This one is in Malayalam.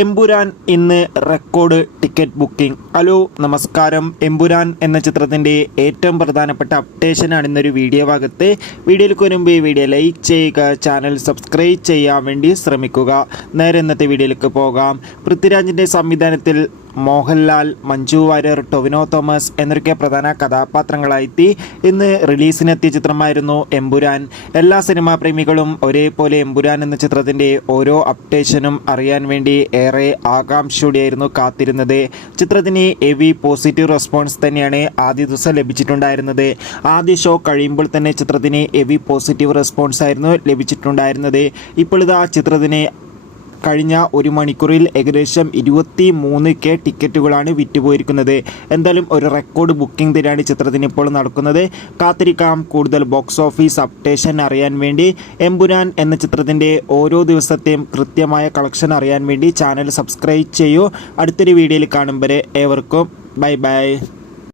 എമ്പുരാൻ ഇന്ന് റെക്കോർഡ് ടിക്കറ്റ് ബുക്കിംഗ്. ഹലോ നമസ്കാരം. എമ്പുരാൻ എന്ന ചിത്രത്തിൻ്റെ ഏറ്റവും പ്രധാനപ്പെട്ട അപ്ഡേഷനാണ് ഇന്നൊരു വീഡിയോ ഭാഗത്ത്. വീഡിയോയിലേക്ക് വരുമ്പോൾ ഈ വീഡിയോ ലൈക്ക് ചെയ്യുക, ചാനൽ സബ്സ്ക്രൈബ് ചെയ്യാൻ വേണ്ടി ശ്രമിക്കുക. നേരെ ഇന്നത്തെ വീഡിയോയിലേക്ക് പോകാം. പൃഥ്വിരാജിൻ്റെ സംവിധാനത്തിൽ മോഹൻലാൽ, മഞ്ജു വാര്യർ, ടൊവിനോ തോമസ് എന്നൊക്കെ പ്രധാന കഥാപാത്രങ്ങളായി ഇന്ന് റിലീസിനെത്തിയ ചിത്രമായിരുന്നു എമ്പുരാൻ. എല്ലാ സിനിമാ പ്രേമികളും ഒരേപോലെ എമ്പുരാൻ എന്ന ചിത്രത്തിൻ്റെ ഓരോ അപ്ഡേഷനും അറിയാൻ വേണ്ടി ഏറെ ആകാംക്ഷയോടെയായിരുന്നു കാത്തിരുന്നത്. ചിത്രത്തിന് ഹെവി പോസിറ്റീവ് റെസ്പോൺസ് തന്നെയാണ് ആദ്യ ദിവസം ലഭിച്ചിട്ടുണ്ടായിരുന്നത്. ആദ്യ ഷോ കഴിയുമ്പോൾ തന്നെ ചിത്രത്തിന് ഹെവി പോസിറ്റീവ് റെസ്പോൺസ് ആയിരുന്നു ലഭിച്ചിട്ടുണ്ടായിരുന്നത്. ഇപ്പോൾ ഇതാ ചിത്രത്തിന് കഴിഞ്ഞ ഒരു മണിക്കൂറിൽ ഏകദേശം 23,000 ടിക്കറ്റുകളാണ് വിറ്റുപോയിരിക്കുന്നത്. എന്തായാലും ഒരു റെക്കോർഡ് ബുക്കിംഗ് തന്നെയാണ് ചിത്രത്തിന് ഇപ്പോൾ നടക്കുന്നത്. കാത്തിരിക്കാം കൂടുതൽ ബോക്സ് ഓഫീസ് അപ്ഡേഷൻ അറിയാൻ വേണ്ടി. എമ്പുരാൻ എന്ന ചിത്രത്തിൻ്റെ ഓരോ ദിവസത്തെയും കൃത്യമായ കളക്ഷൻ അറിയാൻ വേണ്ടി ചാനൽ സബ്സ്ക്രൈബ് ചെയ്യൂ. അടുത്തൊരു വീഡിയോയിൽ കാണും വരെ ഏവർക്കും ബൈ ബൈ.